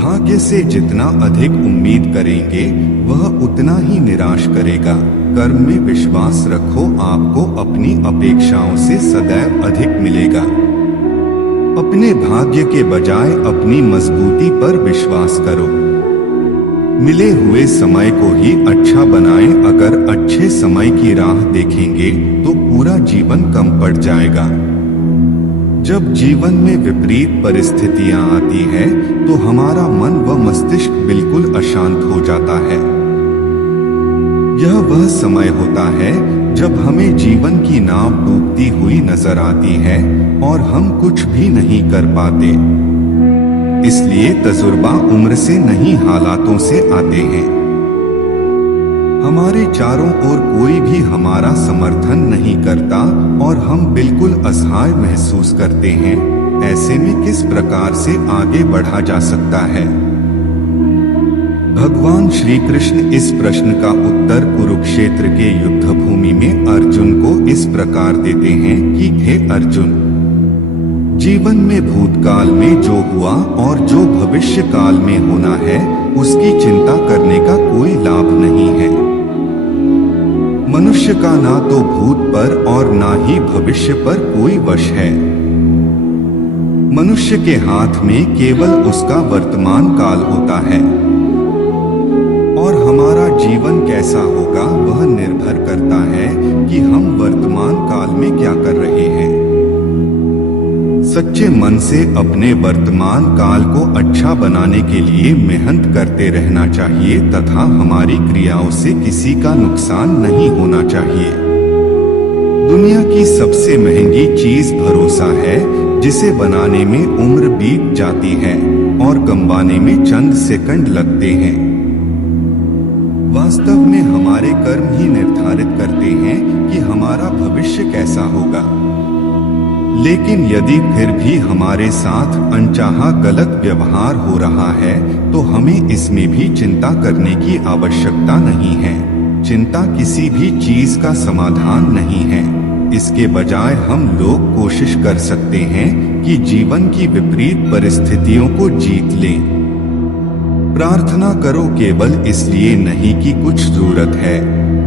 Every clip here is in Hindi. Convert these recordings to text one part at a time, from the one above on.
भाग्य से जितना अधिक उम्मीद करेंगे वह उतना ही निराश करेगा। कर्म में विश्वास रखो, आपको अपनी अपेक्षाओं से सदैव अधिक मिलेगा। अपने भाग्य के बजाय अपनी मजबूती पर विश्वास करो। मिले हुए समय को ही अच्छा बनाएं। अगर अच्छे समय की राह देखेंगे तो पूरा जीवन कम पड़ जाएगा। जब जीवन में विपरीत परिस्थितियां आती हैं तो हमारा मन व मस्तिष्क बिल्कुल अशांत हो जाता है। यह वह समय होता है जब हमें जीवन की नाव डूबती हुई नजर आती है और हम कुछ भी नहीं कर पाते। इसलिए तजुर्बा उम्र से नहीं हालातों से आते हैं। हमारे चारों ओर कोई भी हमारा समर्थन नहीं करता और हम बिल्कुल असहाय महसूस करते हैं। ऐसे में किस प्रकार से आगे बढ़ा जा सकता है? भगवान श्री कृष्ण इस प्रश्न का उत्तर कुरुक्षेत्र के युद्ध भूमि में अर्जुन को इस प्रकार देते हैं कि हे अर्जुन, जीवन में भूतकाल में जो हुआ और जो भविष्य काल में होना है उसकी चिंता करने का कोई लाभ नहीं है। मनुष्य का ना तो भूत पर और ना ही भविष्य पर कोई वश है। मनुष्य के हाथ में केवल उसका वर्तमान काल होता है और हमारा जीवन कैसा होगा वह निर्भर करता है कि हम वर्तमान काल में क्या कर रहे हैं। सच्चे मन से अपने वर्तमान काल को अच्छा बनाने के लिए मेहनत करते रहना चाहिए तथा हमारी क्रियाओं से किसी का नुकसान नहीं होना चाहिए। दुनिया की सबसे महंगी चीज भरोसा है, जिसे बनाने में उम्र बीत जाती है और गंवाने में चंद सेकंड लगते हैं। वास्तव में हमारे कर्म ही निर्धारित करते हैं कि हमारा भविष्य कैसा होगा। लेकिन यदि फिर भी हमारे साथ अनचाहा गलत व्यवहार हो रहा है तो हमें इसमें भी चिंता करने की आवश्यकता नहीं है। चिंता किसी भी चीज का समाधान नहीं है। इसके बजाय हम लोग कोशिश कर सकते हैं कि जीवन की विपरीत परिस्थितियों को जीत लें। प्रार्थना करो केवल इसलिए नहीं कि कुछ जरूरत है,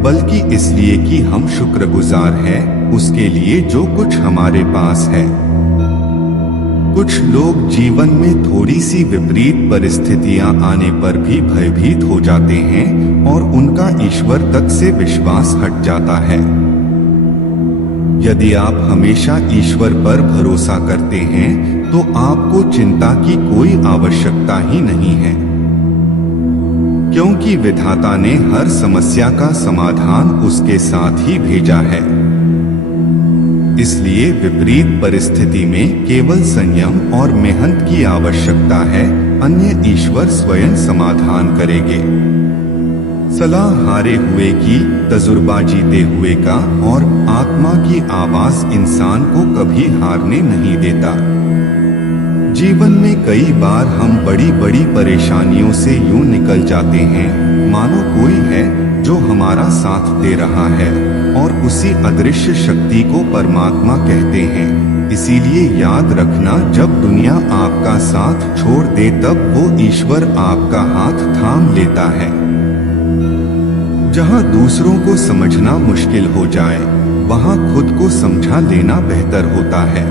बल्कि इसलिए कि हम शुक्रगुजार हैं उसके लिए जो कुछ हमारे पास है। कुछ लोग जीवन में थोड़ी सी विपरीत परिस्थितियां आने पर भी भयभीत हो जाते हैं और उनका ईश्वर तक से विश्वास हट जाता है। यदि आप हमेशा ईश्वर पर भरोसा करते हैं तो आपको चिंता की कोई आवश्यकता ही नहीं है, क्योंकि विधाता ने हर समस्या का समाधान उसके साथ ही भेजा है। इसलिए विपरीत परिस्थिति में केवल संयम और मेहनत की आवश्यकता है, अन्य ईश्वर स्वयं समाधान करेंगे। सलाह हारे हुए की, तजुर्बा जीते हुए का और आत्मा की आवाज इंसान को कभी हारने नहीं देता। जीवन में कई बार हम बड़ी बड़ी परेशानियों से यूं निकल जाते हैं मानो कोई है जो हमारा साथ दे रहा है और उसी अदृश्य शक्ति को परमात्मा कहते हैं। इसीलिए याद रखना, जब दुनिया आपका साथ छोड़ दे तब वो ईश्वर आपका हाथ थाम लेता है। जहां दूसरों को समझना मुश्किल हो जाए वहां खुद को समझा लेना बेहतर होता है।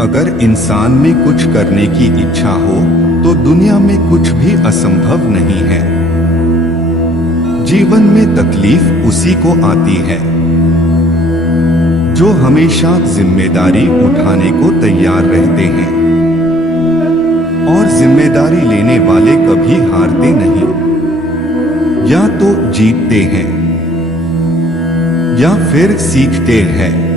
अगर इंसान में कुछ करने की इच्छा हो तो दुनिया में कुछ भी असंभव नहीं है। जीवन में तकलीफ उसी को आती है जो हमेशा जिम्मेदारी उठाने को तैयार रहते हैं, और जिम्मेदारी लेने वाले कभी हारते नहीं। या तो जीतते हैं या फिर सीखते हैं।